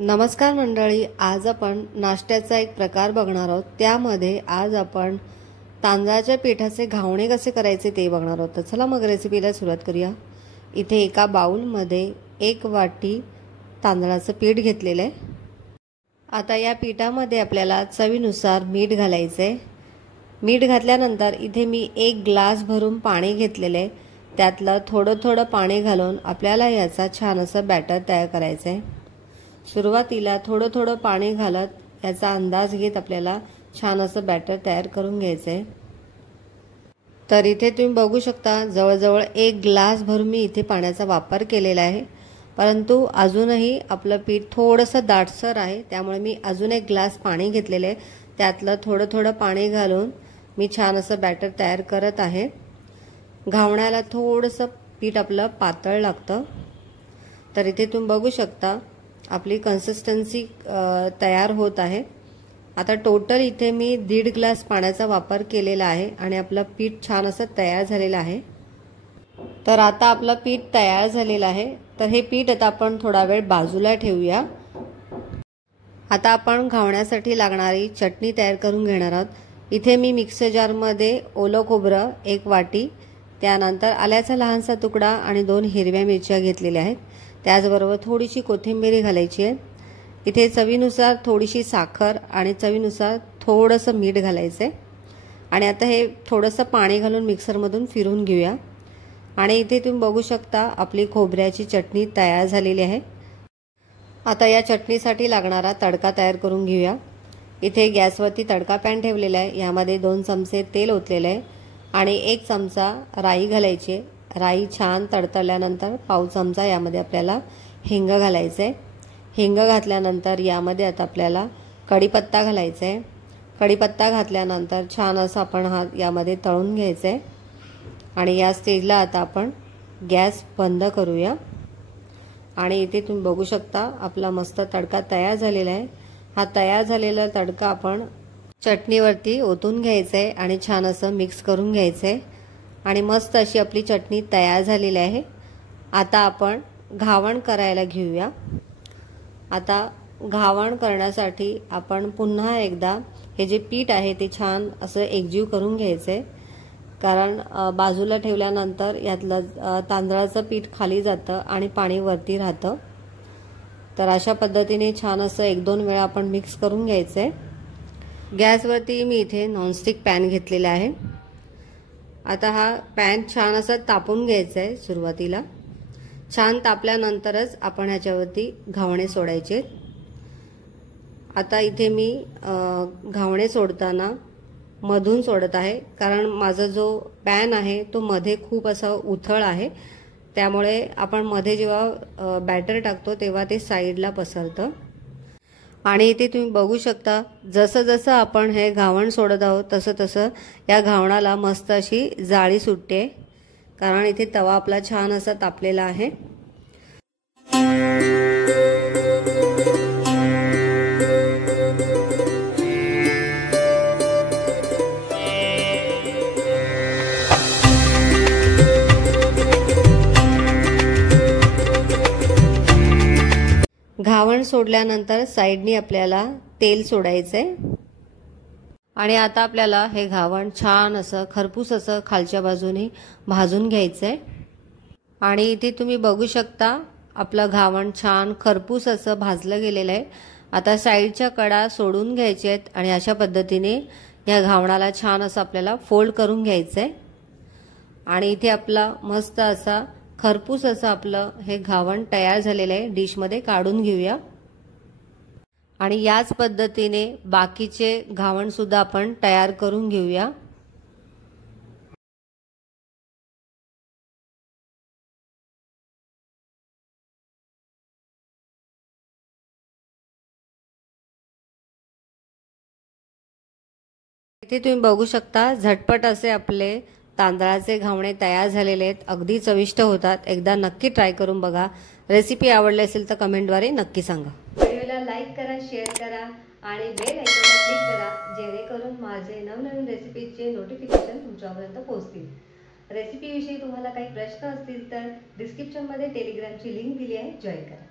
नमस्कार मंडळी, आज आपण नाश्त्याचा एक प्रकार बघणार आहोत। त्यामध्ये आज आपण तांदळाच्या पिठाचे घावणे कसे करायचे ते बघणार आहोत। तर चला मग रेसिपीला सुरुवात करूया। इथे एका बाउलमध्ये 1 वाटी तांदळाचं पीठ घेतलेलं आहे। आता या पिठामध्ये आपल्याला चवीनुसार मीठ घालायचे। मीठ घातल्यानंतर इथे मी 1 ग्लास भरून पाणी घेतलेले आहे। त्यातलं थोडं थोडं पाणी घालून आपल्याला याचा छान असं बॅटर तयार करायचं आहे। सुरुवातीला थोडं थोडं पाणी घालत याचा अंदाज घेत आपल्याला छान असं बॅटर तयार करून घ्यायचंय। तर इथे तुम्ही बघू शकता जवळजवळ 1 ग्लास भरून मी इथे पाण्याचा वापर केलेला आहे, परंतु अजूनही आपलं पीठ थोडंसं दाटसर आहे, त्यामुळे मी अजून 1 ग्लास पाणी घेतलेले आहे। त्यातलं थोडं थोडं पाणी घालून मी छान असं बॅटर तयार करत आहे। घावण्याला थोडंसं पीठ आपलं पातळ लागतं। तर इथे तुम्ही बघू शकता आपली कन्सिस्टन्सी तयार होत आहे। आता टोटल इथे मी 1.5 ग्लास पाण्याचा वापर केलेला आहे आणि आपलं पीठ छान असं तयार झालेलं आहे। तर आता आपलं पीठ तयार झालेलं आहे। तर हे पीठ आता आपण थोडा वेळ बाजूला ठेवूया। आता आपण घावण्यासाठी लागणारी चटणी तयार करून घेणार आहोत। इथे मी मिक्सर जारमध्ये ओलं खोबरं 1 वाटी, त्यानंतर आल्याचा लहानसा तुकडा आणि 2 हिरव्या मिरच्या घेतलेल्या आहेत। त्याचबरोबर थोडीशी कोथिंबीर घालायची आहे। इथे चवीनुसार थोडीशी साखर आणि चवीनुसार थोडंसं मीठ घालायचं आहे। आणि आता हे थोडंसं पाणी घालून मिक्सरमधून फिरून घेऊया। आणि इथे तुम्ही बघू शकता आपली खोबऱ्याची चटणी तयार झालेली आहे। आता या चटणीसाठी लागणारा तडका तयार करून घेऊया। इथे गॅसवरती तडका पॅन ठेवलेला आहे। यामध्ये 2 चमचे तेल ओतलेले आहे आणि 1 चमचा राई घालायची। राई छान तडतडल्यानंतर पाव चमचा यामध्ये आपल्याला हिंग घालायचं आहे। हिंग घातल्यानंतर यामध्ये आता आपल्याला कढीपत्ता घालायचा आहे। कढीपत्ता घातल्यानंतर छान असं आपण यामध्ये तळून घ्यायचं आहे। आणि या स्टेजला आता आपण गॅस बंद करूया। आणि इथे तुम्ही बघू शकता आपला मस्त तडका तयार झालेला आहे। हा तयार झालेला तडका आपण चटणीवरती ओतून घ्यायचा आहे आणि छान असं मिक्स करून घ्यायचं आहे। आणि मस्त अशी आपली चटणी तयार झालेली आहे। आता आपण घावण करायला घेऊया। आता घावण करण्यासाठी आपण पुन्हा एकदा हे जे पीठ आहे ते छान असं एकजीव करून घ्यायचंय, कारण बाजूला ठेवल्यानंतर यातलं तांदळाचं पीठ खाली जातं आणि पाणी वरती राहतं। तर अशा पद्धतीने छान असं 1-2 वेळा आपण मिक्स करून घ्यायचंय। गॅसवरती मी इथे नॉनस्टिक पॅन घेतलेला आहे। आता हा पॅन छान असा तापून घ्यायचा आहे। सुरुवातीला छान तापल्यानंतरच आपण ह्याच्यावरती घावणे सोडायचे। आता इथे मी घावणे सोडताना मधून सोडत आहे, कारण माझा जो पॅन आहे तो मध्ये खूप असा उथळ आहे, त्यामुळे आपण मध्ये जेव्हा बॅटर टाकतो तेव्हा ते साईडला पसरतं। आणि इथे तुम्ही बघू शकता जसं जसं आपण हे घावण सोडत आहोत तसं तसं या घावणाला मस्त अशी जाळी सुटते, कारण इथे तवा आपला छान असा तापलेला आहे। घावण सोडल्यानंतर साइडनी आपल्याला तेल सोडायचंय। आणि आता आपल्याला हे घावण छान असं खरपूस असं खालच्या बाजूने भाजून घ्यायचंय। आणि इथे तुम्ही बघू शकता आपलं घावण छान खरपूस असं भाजलं गेलेलं आहे। आता साइडच्या कडा सोडून घ्यायच्या आहेत आणि अशा पद्धतीने या घावणाला छान असं आपल्याला फोल्ड करून घ्यायचंय। आणि इथे आपला मस्त असा खरपूस असं आपलं हे घावण तयार झालेलं आहे। डिशमध्ये काढून घेऊया। आणि याच पद्धतीने बाकीचे घावण सुद्धा आपण तयार करून घेऊया। इथे तुम्ही बघू शकता झटपट असे आपले तांदळाचे घावणे तयार झालेले आहेत। अगदी चविष्ट होतात। एकदा नक्की ट्राय करून बघा। रेसिपी आवडली असेल तर कमेंटद्वारे नक्की सांगा। व्हिडिओला लाईक करा, शेअर करा आणि बेल आयकॉनवर क्लिक करा, जेणेकरून माझे नवनवीन रेसिपीचे नोटिफिकेशन तुमच्यापर्यंत पोहोचतील। रेसिपीविषयी तुम्हाला काही प्रश्न असतील तर डिस्क्रिप्शनमध्ये टेलिग्रामची लिंक दिली आहे, जॉईन करा।